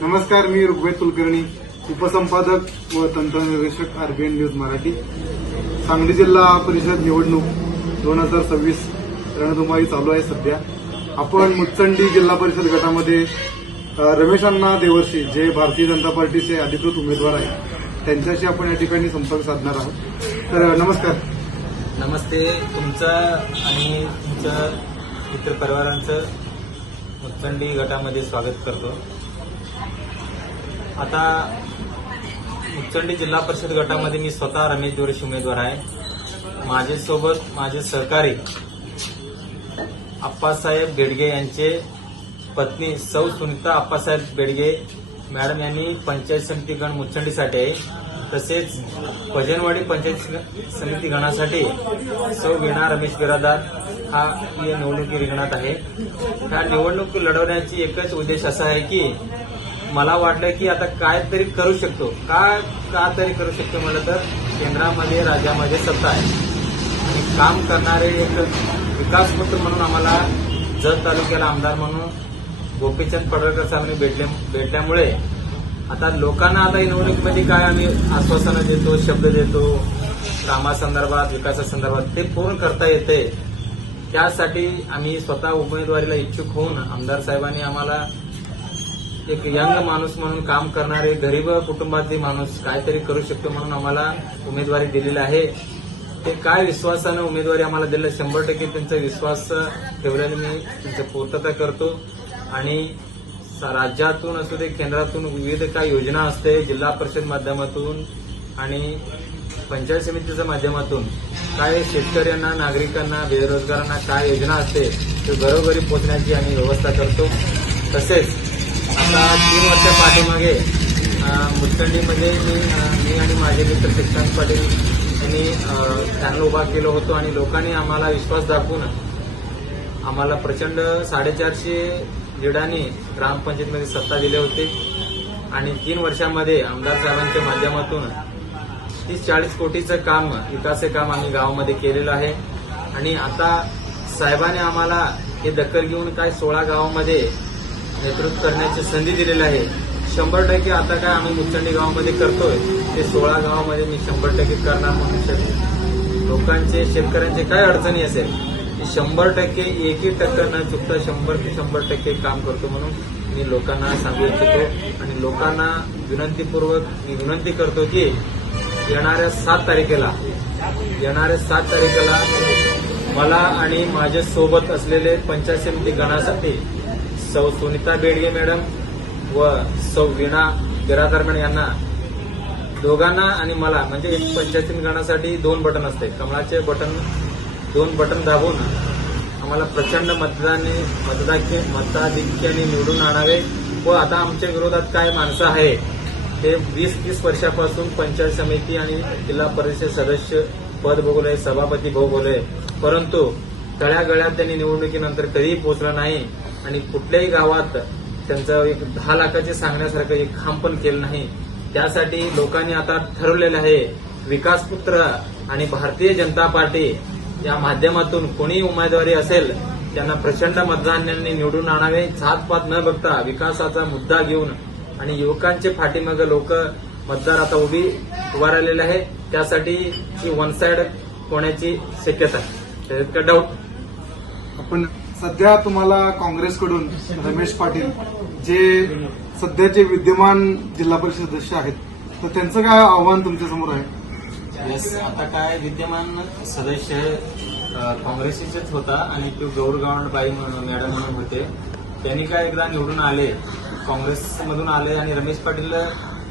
नमस्कार, मी ऋग्वेद कुलकर्णी, उपसंपादक व तंत्रनिर्देशक RBN news Marathi. Sangli जिल्हा परिषद निवडणूक 2026 रणधुमाळी चालू आहे. सध्या आपण मुचंडी जिल्हा परिषद गटामध्ये रमेश अण्णा देवर्षी, जे भारतीय जनता पार्टीचे अधिकृत उमेदवार आहेत, त्यांच्याशी आपण या ठिकाणी संपर्क साधणार आहोत. तर नमस्कार. नमस्ते. तुमचं आणि तुमचं मित्र परिवारांचं मुचंडी गटामध्ये स्वागत करतो. आता मुचंडी जिल्हा परिषद गटामध्ये मी स्वतः रमेश देवर्षी उमेदवार आहे. माझ्यासोबत माझे सहकारी आप्पासाहेब बेडगे यांचे पत्नी सौ सुनीता आप्पासाहेब बेडगे मॅडम यांनी पंचायत समिती गण मुचंडीसाठी आहे. तसेच भजनवाडी पंचायत समिती गणासाठी सौ वीणा रमेश बिरादार हा या निवडणुकी रिंगणात आहे. ह्या निवडणूक लढवण्याची एकच उद्देश असा आहे की मला वाटलं की आता काय तरी करू शकतो. का तरी करू शकतो म्हटलं तर केंद्रामध्ये राज्यामध्ये सत्ता आहे आणि काम करणारे एक विकासपुत्र म्हणून आम्हाला जत तालुक्याला आमदार म्हणून गोपीचंद पडळकर साहेबांनी भेटल्यामुळे आता लोकांना आता निवडणुकीमध्ये काय आम्ही आश्वासनं देतो, शब्द देतो, कामासंदर्भात विकासासंदर्भात ते पूर्ण करता येते. त्यासाठी आम्ही स्वतः उमेदवारीला इच्छुक होऊन आमदार साहेबांनी आम्हाला एक यंग माणूस म्हणून काम करणारे गरीब कुटुंबातले माणूस काहीतरी करू शकतो म्हणून आम्हाला उमेदवारी दिलेली आहे. ते काय विश्वासानं उमेदवारी आम्हाला दिलं, 100% त्यांचा विश्वास ठेवल्याने मी त्यांची पूर्तता करतो. आणि राज्यातून असू दे, केंद्रातून विविध काय योजना असते, जिल्हा परिषद माध्यमातून आणि पंचायत समितीच्या माध्यमातून काय शेतकऱ्यांना, नागरिकांना, बेरोजगारांना काय योजना असते ते घरोघरी पोहोचण्याची आम्ही व्यवस्था करतो. तसेच आता 3 वर्षा पाठीमागे मुचंडीमध्ये मी आणि माझे मित्र श्रीकांत पाटील यांनी चॅनल उभा केलं होतं आणि लोकांनी आम्हाला विश्वास दाखवून आम्हाला प्रचंड 450 लीडांनी ग्रामपंचायतमध्ये सत्ता दिली होती. आणि 3 वर्षामध्ये आमदार साहेबांच्या माध्यमातून 30-40 कोटीचं काम, विकासाचे काम आम्ही गावामध्ये केलेलं आहे. आणि आता साहेबांनी आम्हाला हे दखल घेऊन काय 16 गावामध्ये नेतृत्व करण्याची संधी दिलेली आहे. 100% आता काय आम्ही मुचंडी गावामध्ये करतोय ते 16 गावामध्ये मी 100% करणार म्हणून लोकांचे, शेतकऱ्यांचे काय अडचणी असेल 100% 1% न चुकता 100% काम करतो म्हणून मी लोकांना सांगू इच्छितो. आणि लोकांना विनंतीपूर्वक मी विनंती करतो की येणाऱ्या 7 तारखेला मला आणि माझ्या सोबत असलेले पंचायत समिती गणासाठी सौ सुनीता बेडगे मॅडम व सौ वीणा बिरादार मॅडम यांना दोघांना आणि मला म्हणजे एक पंचायत गणासाठी 2 बटन असते, कमळाचे बटन 2 बटन दाबून आम्हाला प्रचंड मताधिक्याने निवडून आणावे. व आता आमच्या विरोधात काय माणसं आहे ते 20-30 वर्षापासून पंचायत समिती आणि जिल्हा परिषद सदस्य पद भोगले, सभापती भोगले, परंतु तळ्यागळ्यात त्यांनी निवडणुकीनंतर कधीही पोहोचला नाही आणि कुठल्याही गावात त्यांचं एक 10 लाखाचे सांगण्यासारखं एक काम पण केलं नाही. त्यासाठी लोकांनी आता ठरवलेलं आहे विकासपुत्र आणि भारतीय जनता पार्टी या माध्यमातून कोणी उमेदवारी असेल त्यांना प्रचंड मतदानांनी निवडून आणावे. जातपात न बघता विकासाचा मुद्दा घेऊन आणि युवकांचे पाठीमागे लोक मतदार आता उभा राहिलेले आहे. त्यासाठी ही वन साइड होण्याची शक्यता आहे, त्याच्यात डाऊट. आपण सध्या तुम्हाला काँग्रेसकडून रमेश पाटील, जे सध्याचे विद्यमान जिल्हा परिषद सदस्य आहेत, तर त्यांचं काय आव्हान तुमच्या समोर आहे? आता काय विद्यमान सदस्य काँग्रेसचेच होता आणि तो गौरगावबाई मॅडम म्हणून होते. त्यांनी काय एकदा निवडून आले, काँग्रेसमधून आले आणि रमेश पाटील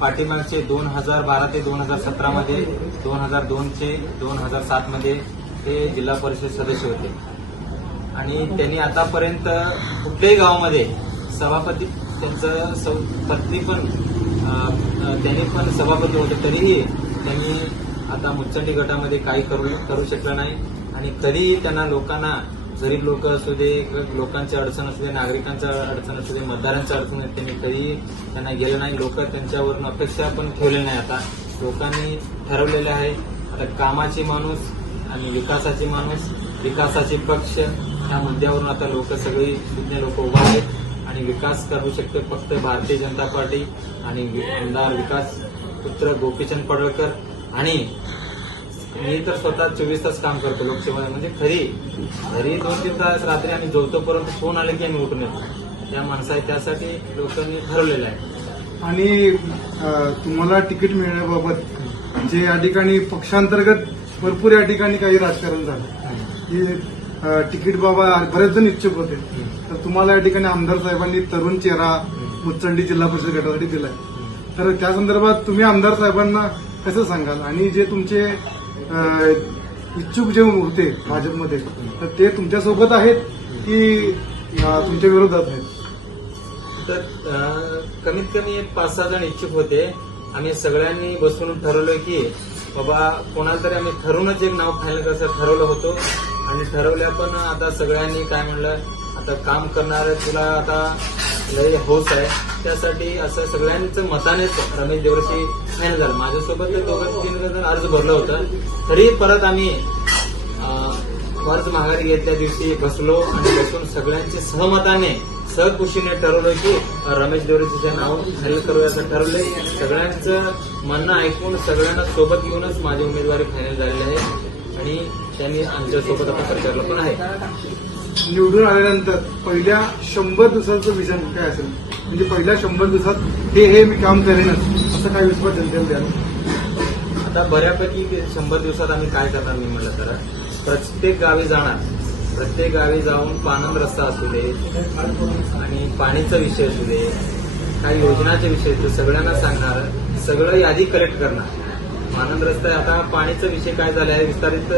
पाठीमागचे 2012 ते 2017 मध्ये, 2002 ते 2007 मध्ये ते जिल्हा परिषद सदस्य होते. आणि त्यांनी आतापर्यंत कुठल्याही गावामध्ये सभापती, त्यांचं पत्नी पण त्यांनी पण सभापती होते, तरीही त्यांनी आता मुचंडी गटामध्ये काही करू शकलं नाही. आणि कधीही त्यांना लोकांना, गरीब लोक असू दे, लोकांची अडचण असू दे, नागरिकांच्या अडचण असू दे, मतदारांच्या अडचण असू दे, त्यांनी कधीही त्यांना गेलं नाही. लोक त्यांच्यावरून अपेक्षा पण ठेवले नाही. आता लोकांनी ठरवलेले आहे आता कामाची माणूस आणि विकासाची माणूस, विकासाचे पक्ष, ह्या मुद्द्यावरून आता लोक सगळी विज्ञ लोक उभा आहेत. आणि विकास करू शकते फक्त भारतीय जनता पार्टी आणि आमदार विकास पुत्र गोपीचंद पडळकर. आणि मी तर स्वतः 24 तास काम करतो लोकसेवा, म्हणजे घरी 2-3 तास रात्री आम्ही जेवतो, परंतु फोन आले की आम्ही उठून येतो. त्या माणसं आहे, त्यासाठी लोकांनी ठरवलेलं आहे. आणि तुम्हाला तिकीट मिळण्याबाबत जे या ठिकाणी पक्षांतर्गत भरपूर या ठिकाणी काही राजकारण झालं की तिकीट बाबा बरेच जण इच्छुक होते, तर तुम्हाला या ठिकाणी आमदार साहेबांनी तरुण चेहरा मुचंडी जिल्हा परिषद गटासाठी दिलाय. तर त्या संदर्भात तुम्ही आमदार साहेबांना कसं सांगाल, आणि जे तुमचे इच्छुक जे होते भाजपमध्ये, तर ते तुमच्यासोबत आहेत की तुमच्या विरोधात आहेत? तर कमीत कमी 5-6 जण इच्छुक होते. आम्ही सगळ्यांनी बसून ठरवलं की बाबा कोणाला तरी आम्ही ठरूनच एक नाव फायनल करायचं ठरवलं होतं. आणि ठरवल्या पण आता सगळ्यांनी काय म्हणलं, आता काम करणार तुला आता लय हौस आहे, त्यासाठी असं सगळ्यांचं मतानेच रमेश देवरशी फायनल झालं. माझ्यासोबत 2-3 जण अर्ज भरलं होतं, तरी परत आम्ही अर्ज माघारी घेतल्या दिवशी बसलो आणि बसून सगळ्यांचे सहमताने सहकुशीने ठरवलं की रमेश देवरेचं नाव फायनल करू असं ठरवलंय. सगळ्यांचं म्हणणं ऐकून सगळ्यांना सोबत घेऊनच माझी उमेदवारी फायनल झालेली आहे आणि त्यांनी आमच्यासोबत आता सरकारला पण आहे. निवडून आल्यानंतर पहिल्या 100 दिवसाचं विजन काय असेल, म्हणजे पहिल्या 100 दिवसात हे मी काम करेनच असं काय विश्वास जनतेला द्याल? आता बऱ्यापैकी 100 दिवसात आम्ही काय करणार मी म्हणलं तर प्रत्येक गावी जाणार, प्रत्येक गावी जाऊन पानंद रस्ता असू दे आणि पाणीचा विषय असू दे, काही योजनाचे विषय असू दे, सगळ्यांना सांगणार, सगळं यादी कलेक्ट करणार. आनंद रस्ता आहे. आता पाणीचा विषय काय झाला आहे, विस्तारित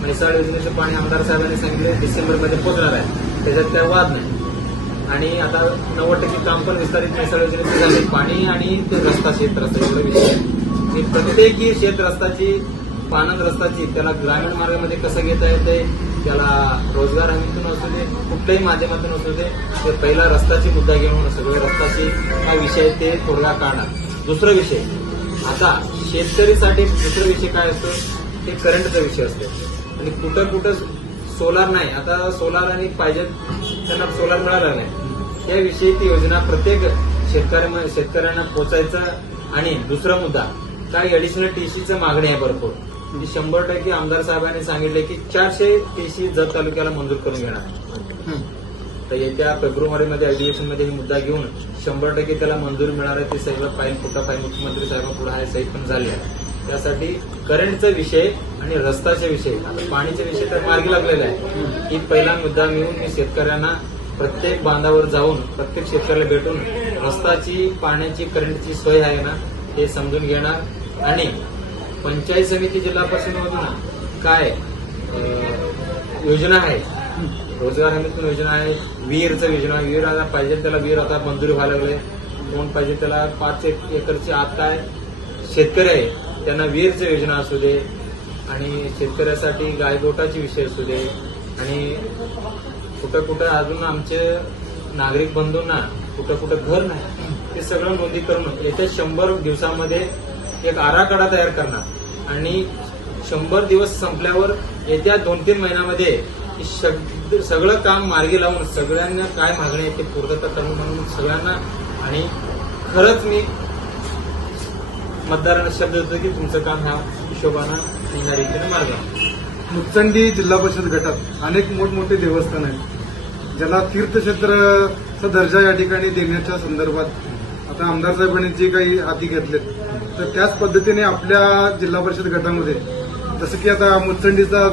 म्हैसाळ योजनेचं पाणी आमदार साहेबांनी सांगितलं डिसेंबरमध्ये पोहोचणार आहे, त्याच्यात काही वाद नाही. आणि आता 90% काम पण विस्तारित म्हैसाळ योजनेचं झाले. पाणी आणि रस्ता, शेत रस्ता एवढा विषय आहे. प्रत्येकी शेत रस्त्याची, पानंद रस्त्याची, त्याला ग्रामीण मार्गामध्ये कसं घेता येते, त्याला रोजगार हमीतून असू दे, कुठल्याही माध्यमातून असू दे, ते पहिला रस्त्याची मुद्दा घेऊन सगळे रस्त्याची काय विषय ते तोडगा काढणार. दुसरा विषय, आता शेतकरीसाठी दुसरा विषय काय असतो, ते करंटचा विषय असतो. आणि कुठं कुठं सोलार नाही, आता सोलार आणि पाहिजे त्यांना सोलार मिळाला नाही, त्याविषयी ती योजना प्रत्येक शेतकऱ्यांना पोचायचं. आणि दुसरा मुद्दा काय, ऍडिशनल टीसीचं मागणी आहे भरपूर. 100% आमदार साहेबांनी सांगितले की 400 टीसी जत तालुक्याला मंजूर करून घेणार. तर येत्या फेब्रुवारीमध्ये अधिवेशनमध्ये ही मुद्दा घेऊन 100% त्याला मंजुरी मिळणार आहे. ते सगळं फाईल मुख्यमंत्री साहेबांपुढे आहे, सही पण झाली आहे. त्यासाठी करंटचा विषय आणि रस्त्याचे विषय, आता पाणीचे विषय तर मार्गी लागलेला आहे. ही पहिला मुद्दा मिळून मी शेतकऱ्यांना प्रत्येक बांधावर जाऊन प्रत्येक शेतकऱ्याला भेटून रस्त्याची, पाण्याची, करंटची सोय आहे ना हे समजून घेणार. आणि पंचायत समिती जिल्हा परिषदेमधून काय योजना आहे, रोजगार हमीतून योजना आहे, विहीरचं योजना, विहीर आता पाहिजे त्याला विहीर आता मंजुरी व्हायला लागले. कोण पाहिजे त्याला 5 एकरची आत काय शेतकरी आहे त्यांना विहीरची योजना असू दे, आणि शेतकऱ्यासाठी गायगोटाचे विषय असू दे. आणि कुठं कुठं अजून आमचे नागरिक बंधूंना कुठं कुठं घर नाही, ते सगळं नोंदी करून येत्या 100 दिवसामध्ये एक आराखडा तयार करणार. आणि 100 दिवस संपल्यावर येत्या 2-3 महिन्यामध्ये सगळं काम मार्गी लावून सगळ्यांना काय मागणी आहे ते पूर्तता करून म्हणून सगळ्यांना. आणि खरंच मी मतदारांना शब्द देतो की तुमचं काम ह्या हिशोबानं ह्या रीतीने मार्ग. मुचंडी जिल्हा परिषद गटात अनेक मोठमोठे देवस्थान आहेत, ज्याला तीर्थक्षेत्राचा दर्जा या ठिकाणी देण्याच्या संदर्भात आता आमदार साहेबांनी जे काही हाती घेतलेत, तर त्याच पद्धतीने आपल्या जिल्हा परिषद गटामध्ये जसं की आता मुचंडीचा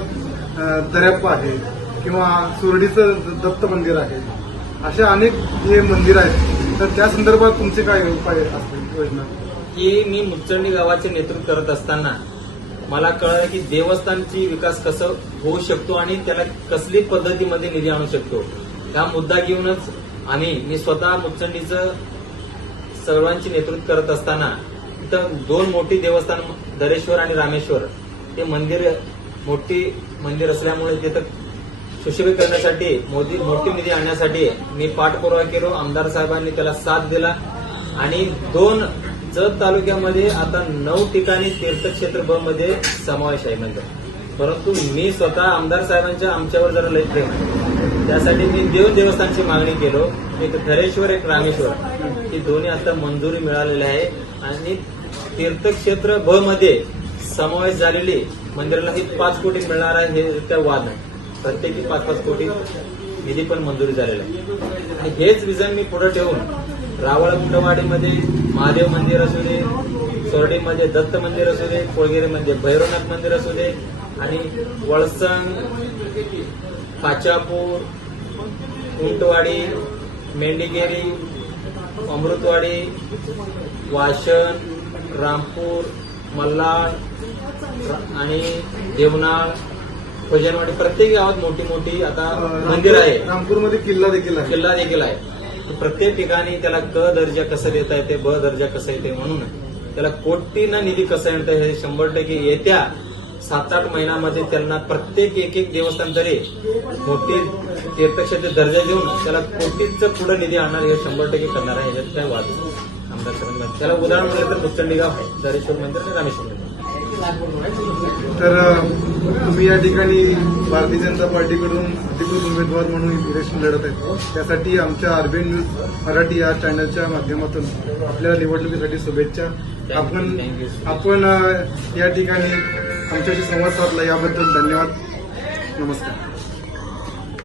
दर्याप्पा आहे किंवा सुरडीचं दत्त मंदिर आहे, अशा अनेक जे मंदिर आहेत, तर त्या संदर्भात तुमचे काय उपाय असतील योजना? की मी मुचंडी गावाचे नेतृत्व करत असताना मला कळलं की देवस्थानची विकास कसं होऊ शकतो आणि त्याला कसली पद्धतीमध्ये निधी आणू शकतो. हा मुद्दा घेऊनच मी स्वतः मुचंडीचं सर्वांची नेतृत्व करत असताना इथं 2 मोठी देवस्थान, दरेश्वर आणि रामेश्वर, ते मोठी मंदिर असल्यामुळे तिथं सुशोभित करण्यासाठी मोठी निधी आणण्यासाठी मी पाठपुरावा केलो. आमदार साहेबांनी त्याला साथ दिला आणि 2 जत तालुक्यामध्ये आता 9 ठिकाणी तीर्थक्षेत्र ब मध्ये समावेश आहे. परंतु मी स्वतः आमदार साहेबांच्या आमच्यावर जरा लय प्रेम आहे. त्यासाठी मी देवस्थानची मागणी केलो. एक धरेश्वर एक रामेश्वर ही दोन्ही आता मंजुरी मिळालेली आहे आणि तीर्थक्षेत्र ब मध्ये समावेश झालेली मंदिराला ही 5 कोटी मिळणार आहे हे त्या वाद नाही. प्रत्येकी 5-5 कोटी निधी पण मंजुरी झालेला आहे आणि हेच विजन मी पुढे ठेवून रावळमुंडवाडीमध्ये महादेव मंदिर असू दे, सोरडीमध्ये दत्त मंदिर असू दे, कोळगिरीमध्ये भैरवनाथ मंदिर असू दे आणि वळसंग, काचापूर, उंटवाडी, मेंढीगेरी, अमृतवाडी, वाशन, रामपूर, मल्हार आणि देवनाळ, भजनवाडी प्रत्येक गावात मोठी मोठी आता मंदिर आहे. रामपूरमध्ये किल्ला देखील आहे. किल्ला देखील आहे. प्रत्येक ठिकाणी त्याला क दर्जा कसा देता येते, ब दर्जा कसा येते म्हणून त्याला कोटीनं निधी कसा येतं हे 100% येत्या 7-8 महिन्यामध्ये त्यांना प्रत्येक एक देवस्थान तरी मोठी तीर्थक्षेत्र दर्जा देऊन त्याला कोटीचं पुढे निधी आणणार हे 100% करणार आहे. याच्यात काय वाद आमदार साहेबांना. त्याला उदाहरण म्हटलं तर मुचंडी गाव आहे, दरेश्वर मंदिर आणि रामेश्वर मंदिर. तर तुम्ही या ठिकाणी भारतीय जनता पार्टीकडून अधिकृत उमेदवार म्हणून इलेक्शन लढत आहेत. त्यासाठी आमच्या आरबीएन न्यूज मराठी या चॅनलच्या माध्यमातून आपल्याला निवडणुकीसाठी शुभेच्छा. आपण या ठिकाणी आमच्याशी संवाद साधला याबद्दल धन्यवाद. नमस्कार.